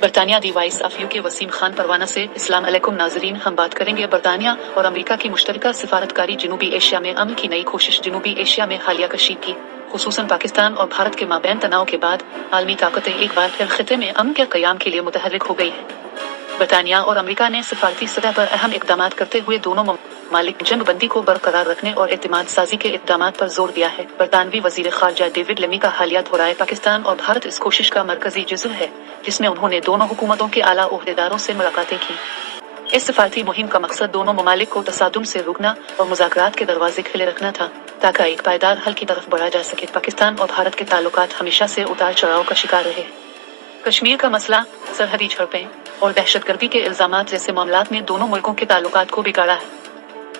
बरतानिया the voice of UK Wasim Khan Parwana से। अस्सलाम अलैकुम नाजरीन, हम बात करेंगे बरतानिया और अमेरिका की मुश्तरका सिफारतकारी जनूबी एशिया में अमन की नई कोशिश। जनूबी एशिया में हालिया कशीदगी, खुसूसन पाकिस्तान और भारत के माबैन तनाव के बाद आलमी ताकतें एक बार फिर खिते में अमन के क़याम के लिए मुतहर्रिक हो गई है। बरतानिया और अमेरिका ने सिफारती सतह पर अहम इक़दामात करते हुए दोनों ममालिक जंग बंदी को बरकरार रखने और एतमाद साजी के इक़दामात पर जोर दिया है। बरतानवी वज़ीर ख़ारजा डेविड लेमी का हालिया दौरा पाकिस्तान और भारत इस कोशिश का मरकजी जुज़्व है, जिसमें उन्होंने दोनों हुकूमतों के आला ओहदेदारों से मुलाकातें की। इस सिफारती मुहिम का मकसद दोनों ममालिक को तसादुम से रोकना और मुज़ाकरात के दरवाजे खुले रखना था, ताकि एक पायदार हल की तरफ बढ़ा जा सके। पाकिस्तान और भारत के ताल्लुकात हमेशा से उतार चढ़ाव का शिकार रहे। कश्मीर का मसला, सरहदी झड़पें और दहशतगर्दी के इल्जामात जैसे मामलात ने दोनों मुल्कों के ताल्लुकात को बिगाड़ा है।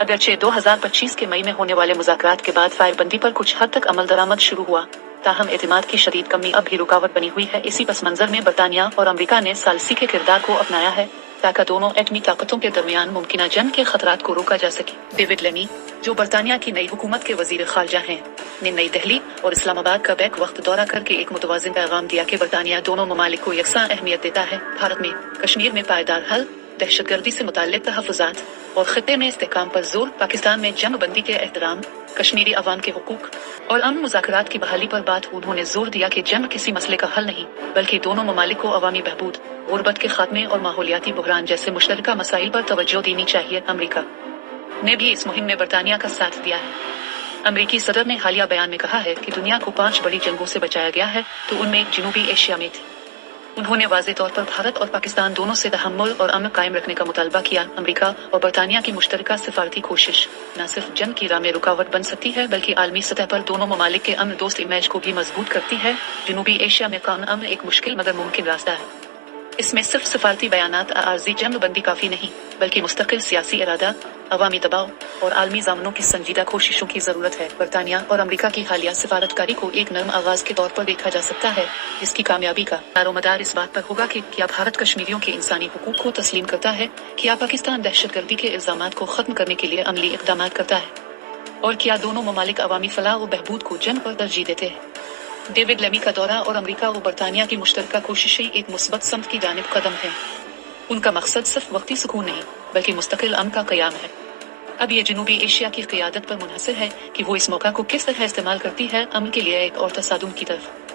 अगरचे 2025 के मई में होने वाले मुज़ाकरात के बाद फायरबंदी पर कुछ हद तक अमल दरामद शुरू हुआ, ताहम एतमाद की शदीद कमी अब भी रुकावट बनी हुई है। इसी पस मंजर में बरतानिया और अमेरिका ने सालसी के किरदार को अपनाया है, ताकि दोनों एटमी ताकतों के दरमियान मुमकिन जंग के खतरात को रोका जा सके। डेविड लेमी, जो बरतानिया की नई हुकूमत के वजीर खारजा हैं, ने नई दिल्ली और इस्लामाबाद का बैक वक्त दौरा करके एक मुतवाज़िन पैगाम दिया कि बरतानिया दोनों ममालिक को यकसा अहमियत देता है। भारत में कश्मीर में पायदार हल, दहशतगर्दी से मुताल्लिक तहफ़्फ़ुज़ात और खित्ते में इस्तेहकाम पर जोर, पाकिस्तान में जंग बंदी के एहतराम, कश्मीरी अवाम के हुकूक और अमन मुज़ाकरात की बहाली पर बात। उन्होंने जोर दिया कि जंग किसी मसले का हल नहीं, बल्कि दोनों ममालिक को अवामी बहबूद, गुर्बत के खात्मे और माहौलियाती बहरान जैसे मुश्तरका मसाइल पर तवज्जो देनी चाहिए। अमेरिका ने भी इस मुहिम में बरतानिया का साथ दिया है। अमेरिकी सदर ने हालिया बयान में कहा है कि दुनिया को 5 बड़ी जंगों से बचाया गया है, तो उनमें एक जनूबी एशिया में थी। उन्होंने वाज़े तौर पर भारत और पाकिस्तान दोनों से तहम्मुल और अमन कायम रखने का मुतालबा किया। अमेरिका और बरतानिया की मुश्तरका सिफारती कोशिश न सिर्फ जंग की राह में रुकावट बन सकती है, बल्कि आलमी सतह पर दोनों ममालिक के अमन दोस्त इमेज को भी मजबूत करती है। जनूबी एशिया में कायम अमन एक मुश्किल मगर मुमकिन रास्ता है। इसमें सिर्फ सिफारती बयानात, आर्जी जंग बंदी काफी नहीं, बल्कि मुस्तकिल सियासी इरादा, अवामी दबाव और आलमी ज़ामनों की संजीदा कोशिशों की जरूरत है। बरतानिया और अमेरिका की हालिया सिफारतकारी को एक नरम आगाज के तौर पर देखा जा सकता है, जिसकी कामयाबी का दारोमदार इस बात पर होगा कि क्या भारत कश्मीरियों के इंसानी हुकूक को तस्लीम करता है, क्या पाकिस्तान दहशतगर्दी के इल्जामात को खत्म करने के लिए अमली इक़दामात करता है, और क्या दोनों ममालिक अवामी फलाह व बहबूद को जंग पर तरजीह देते हैं। डेविड लेमी का दौरा और अमेरिका व बरतानिया की मुश्तरका कोशिशें एक मुस्बत समत की जानिब कदम है। उनका मकसद सिर्फ वक्ती सुकून नहीं, बल्कि मुस्तकिल अमन का क़याम है। अब ये जनूबी एशिया की क़यादत पर मुनहसर है कि वो इस मौका को किस तरह इस्तेमाल करती है अमन के लिए एक और तसादुम की तरफ।